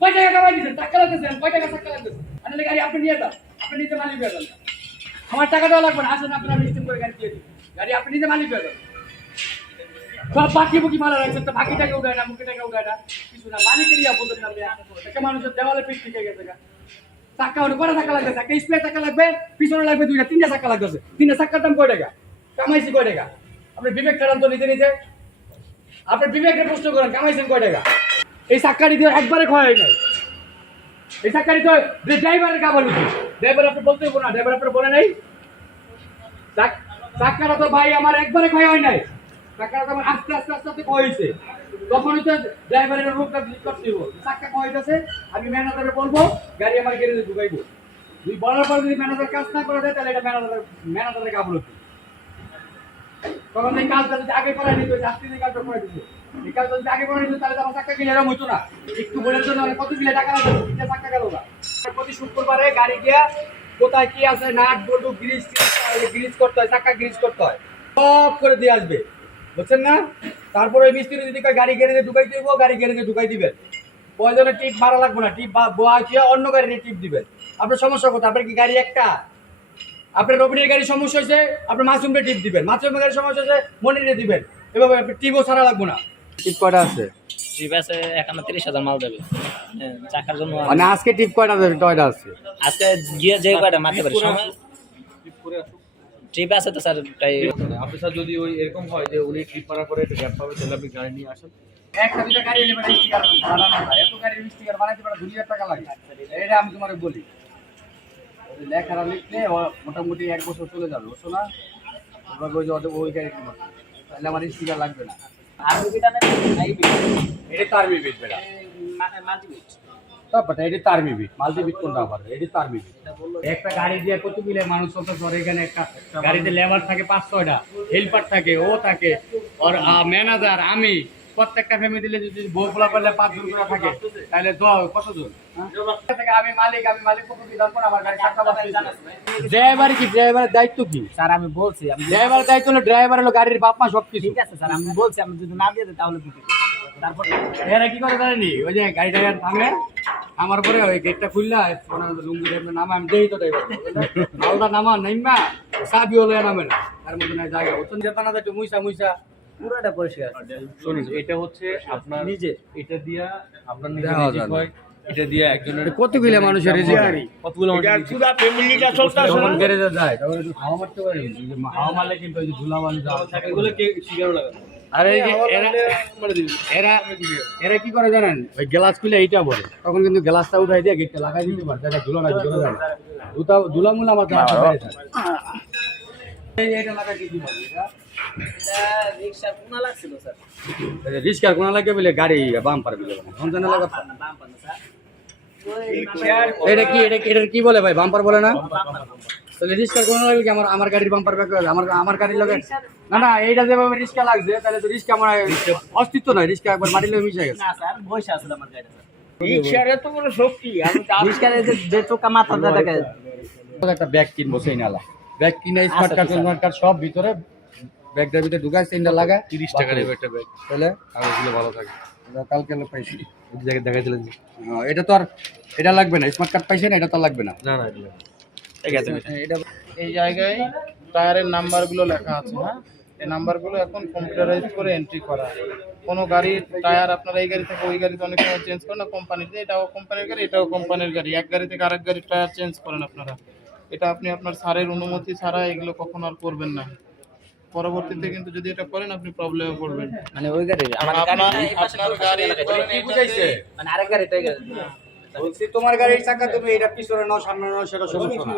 কয় টাকা কামাই দিচ্ছেন? টাকা লাগতেছেন, কয় টাকা টাকা লাগতেছে? আনলে গাড়ি আপনি নিয়ে যান, আপনি নিজে মালিক হয়ে যান। আমার টাকা দেওয়া লাগবে না, আসেন আপনারা নিশ্চিন্ত করে গাড়ি দিয়ে দিন, গাড়ি আপনি নিজে মালিক হয়ে যান। সব বাকি বুকি মারা রাখছেন, তো বাকি টাকা উঠায় না, মুখে টাকা উঠায় না, কিছু না, মালিকেরই বলতেন না। একটা মানুষের দেওয়ালে পিঠ থেকে গেছে গা। চাক্কা হলে কটা চাক্কা লাগবে? একটা স্প্রে চাক্কা লাগবে, পিছনে লাগবে দুইটা, তিনটা চাক্কা লাগতেছে। তিনটা চাক্কার দাম কয় টাকা? কামাইছি কয় টাকা? আপনি বিবেক খারাপ তো নিজে নিজে, আপনি বিবেকের প্রশ্ন করেন, কামাইছেন কয় টাকা? এই চাক্কাটি দিয়ে একবারে ক্ষয় হয় নাই। এই চাক্কাটি তো ড্রাইভারের কাবল উঠি, ড্রাইভার আপনি বলতে হবো না, ড্রাইভার আপনার বলে নাই। চাক্কাটা তো ভাই আমার একবারে ক্ষয় হয় নাই, চাক্কাটা তো আমার আস্তে আস্তে আস্তে আস্তে ক্ষয় হয়েছে। তখনই তো ড্রাইভারের রোগটা ঠিক করতে হবো। চাক্কা ক্ষয় হইতেছে, আমি ম্যানেজারে বলবো গাড়ি আমার গ্যারেজে ঢুকাইবো। তুই বলার পর যদি ম্যানেজার কাজ না করে দেয়, তাহলে এটা ম্যানেজারের কাবল হচ্ছে। তখন এই কাজটা যদি আগে করাই নিত, যাত্রী কাজটা করে দিত, এই কাজটা যদি আগে করে নিত, তাহলে তো আমার চাক্কা কিনে এরকম হইতো না। একটু বলের জন্য কত কিলো টাকা লাগবে, তিনটা চাক্কা গেল না। প্রতি শুক্রবারে গাড়ি গিয়া কোথায় কি আছে, নাট বল্টু গ্রিজ করতে হয়, চাক্কা গ্রিজ করতে হয়, সব করে দিয়ে আসবে, বুঝছেন না? তারপরে ওই মিস্ত্রি যদি গাড়ি গ্যারেজে ঢুকাই দিব, গাড়ি গ্যারেজে ঢুকাই দিবেন। প্রয়োজনে টিপ মারা লাগবে না, টিপ বসিয়ে অন্য গাড়ি নিয়ে টিপ দিবেন। আপনার সমস্যা কোথায়? আপনার কি গাড়ি একটা? আপনার রবিনের গাড়ি সমস্যা হয়েছে, আপনি মাসুমকে টিপ দিবেন। মাসুমের গাড়ি সমস্যা হয়েছে, মনিরে দিবেন। এভাবে আপনি টিপও ছাড়া লাগবে না। টিপ কয়টা আছে? ট্রিপ আছে 31,000 মাল দেবে চাকার জন্য। মানে আজকে টিপ কয়টা আছে? আজকে গিয়ে যে কয়টা মারতে পারি সময় ট্রিপ আছে তো স্যার। তাই আপনি স্যার যদি ওই এরকম হয় যে উনি ট্রিপ করার পরে একটু গ্যাপ পাবে, তাহলে আপনি গাড়ি নিয়ে আসেন। একটা দুটা গাড়ি এলে মানে স্টিকার বানানো হয়, এত গাড়ির স্টিকার বানাইতে পারে 2,000 টাকা লাগে। এটা আমি তোমারে বলি, লেখাটা লিখলে মোটামুটি 1 বছর চলে যাবে, বুঝছো না? এবার ওই যে ওই গাড়ি কিনবো, তাহলে আমার স্টিকার লাগবে না। আর বিটা না এটা তারমি বিট বেটা, মাল্টিবিট তারপরে এটা তারমি বিট, মাল্টি বিট কোনটা আবার? এটা তারমি বিট। একটা গাড়ি দিয়ে কত মিলে মানুষ চলতে পারে। এখানে একটা গাড়িতে লেবার থাকে 5-6টা, হেল্পার থাকে, ও থাকে, আর ম্যানেজার, আমি, প্রত্যেকটা ফ্যামিলিতে যদি বউ ফোলা করলে 5 জন করে থাকে, তাহলে কতজন? আমি মালিক কত কি দাম করে আমার গাড়ি চাকা বাঁচাই জানাস। ড্রাইভার কি, ড্রাইভারের দায়িত্ব কি? স্যার আমি বলছি ড্রাইভারের দায়িত্ব হলো, ড্রাইভার হলো গাড়ির বাপ মা সবকিছু। ঠিক আছে স্যার, আমি বলছি আমি যদি না দিয়ে দেয় তাহলে দিতে। তারপর এরা কি করে জানেনি, ওই যে গাড়ি টাইগার থামে, আমার পরে ওই গেটটা খুললা লুঙ্গি টাইপের নামা, আমি দেই তো ড্রাইভার মালদা নামা নাইমা সাবি হলে নামে না, তার মধ্যে না জায়গা ওতন যেতে না একটু মুইসা পুরোটা পরিষ্কার। শুনুন, এটা হচ্ছে আপনার নিজে, এটা দিয়া আপনার নিজে দেওয়া রিজিক যায় না। হয়, এটা দিয়া একজনের কতগুলো মানুষের রিজিক হয়? কতগুলো মানুষের রিজিক হয়? যখন গ্যারেজে যায় তখন একটু হাওয়া মারতে পারে, হাওয়া মারলে কিন্তু ওই যে ধুলা বালু এগুলো কে শিকারও লাগে না। আর এই যে এরা কি করে জানেন, ওই গ্লাস খুলে এইটা বলে, তখন কিন্তু গ্লাসটা উঠাই দিয়ে গেটটা লাগাই দিতে পারে, যাতে ধুলো না ধুলো যায় না। ধুলা মুলা আমার এইটা লাগাই কি বলে এটা? এটা রিকশা কোনা লাগছিল স্যার। রিস্কার কোনা লাগে বলে গাড়ি বাম্পার বলে সন্তান লাগা। বাম পান স্যার। এটা কি বলে ভাই, বাম্পার বলে না? তাহলে রিস্কার কোনা লাগে কি আমার গাড়ির বাম্পার ব্যাক আমার গাড়ির লাগে না এইটা যেভাবে রিস্কা লাগছে, তাহলে তো রিস্কা আমার অস্তিত্ব নাই, রিস্কা একবার মাটির লগে মিশে গেছে। না স্যার বসে আসলে আমার গাড়িটা স্যার। রিকশার এত বড় শক্তি, আমি রিকশার যে চোকা মাথা দেখে একটা ব্যাগ কিনবো, সেই নালা ব্যাগ কিনে স্মার্ট কার্ড সব ভিতরে ব্যাগটার ভিতরে ঢুকায়, সেইটা লাগা 30 টাকা নেবে একটা ব্যাগ, তাহলে কাগজগুলো ভালো থাকে। কালকে পাইছি। ওই জায়গায় দেখাইছিলেন যে এটা তো আর এটা লাগবে না, স্মার্ট কার্ড পাইছেন, এটা তো আর লাগবে না। না না ঠিক আছে। এটা এই জায়গায় টায়ারের নাম্বারগুলো লেখা আছে। হ্যাঁ, এই নাম্বারগুলো এখন কম্পিউটারাইজ করে এন্ট্রি করা। কোনো গাড়ির টায়ার আপনারা এই গাড়ি থেকে ওই গাড়িতে অনেক সময় চেঞ্জ করেন না কোম্পানিতে, এটাও কোম্পানির গাড়ি এটাও কোম্পানির গাড়ি, এক গাড়ি থেকে আরেক গাড়ির টায়ার চেঞ্জ করেন আপনারা। এটা আপনি আপনার স্যারের অনুমতি ছাড়া এগুলো কখনো আর করবেন না। পরবর্তীতে কিন্তু যদি এটা করেন আপনি প্রবলেমে পড়বেন। মানে ওই গাড়ি আমার আপনার গাড়ি কি বুঝাইছে? মানে আরেক গাড়িটাই বলছি তোমার গাড়ির চাকা তুমি এটা পিছনে নাও সামনে নাও, সেটা সমস্যা না,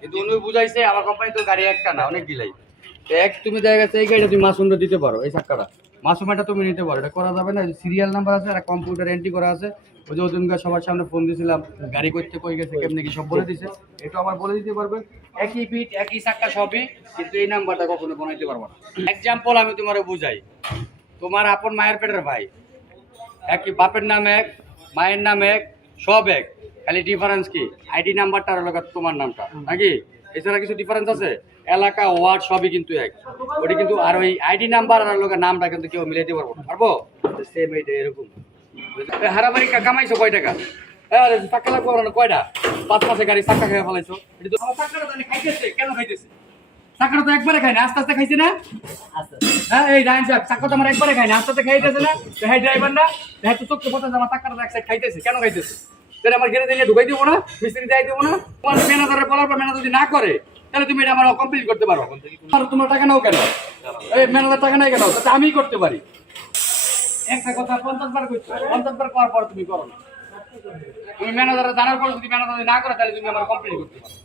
কিন্তু উনি বুঝাইছে আমার কোম্পানি তো গাড়ি একটা না, অনেক গিলাই এক। তুমি দেখা গেছে এই গাড়িটা তুমি মাসুমটা দিতে পারো, এই চাকাটা মাসুমাটা তুমি নিতে পারো, এটা করা যাবে না। সিরিয়াল নাম্বার আছে আর কম্পিউটার এন্ট্রি করা আছে। ওই যে ওদিনকার সবার সামনে ফোন দিয়েছিলাম, গাড়ি করতে কই গেছে কেমনি কি সব বলে দিছে, এটা আমার বলে দিতে পারবে। একই ফিট একই চাকা সবই, কিন্তু এই নাম্বারটা কখনো বানাইতে পারবো না। এক্সাম্পল আমি তোমার বুঝাই, তোমার আপন মায়ের পেটের ভাই, একই বাপের নাম এক, মায়ের নাম এক, সব এক, খালি ডিফারেন্স কি আইডি নাম্বারটা আর লগা তোমার নামটা, নাকি? এছাড়া কিছু ডিফারেন্স আছে? এলাকা ওয়ার্ড সবই কিন্তু এক, ওটি কিন্তু আর ওই আইডি নাম্বার আর লগা নামটা কিন্তু কেউ মিলাইতে পারবো না, পারবো? সেম এইটা এরকম। হারাবাড়ি কামাইছো কয় টাকা? টাকা লাগবো না কয়টা? 5 মাসে গাড়ি চাক্কা খেয়ে ফেলাইছো। এটা তো আমার চাক্কাটা জানি খাইতেছে, কেন খাইতেছে? চাক্কাটা তো একবারে খাই না, আস্তে আস্তে খাইছে না? হ্যাঁ এই রায়ন সাহেব, চাক্কা তো আমার একবারে খাই না, আস্তে আস্তে খাইতেছে না? হ্যাঁ ড্রাইভার না? হ্যাঁ তো চোখে পড়তেছে আমার চাক্কাটা এক সাইড খাইতেছে, কেন খাইতেছে? তাহলে আমার গেড়ে দিয়ে ঢুকাই দিব না, মিস্ত্রি দিয়ে দিব না? তোমার ম্যানেজারের বলার পর ম্যানেজার যদি না করে তাহলে তুমি এটা আমার কমপ্লিট করতে পারো। আর তোমার টাকা নাও কেন? এই ম্যানেজার টাকা নাই কেন? তাতে আমিই করতে পারি। একটা কথা 50 বার করছো, 50 বার করার পর তুমি করো না। তুমি ম্যানেজার জানার পর যদি ম্যানেজার না করে তাহলে তুমি আমার কমপ্লেন করতে পারো।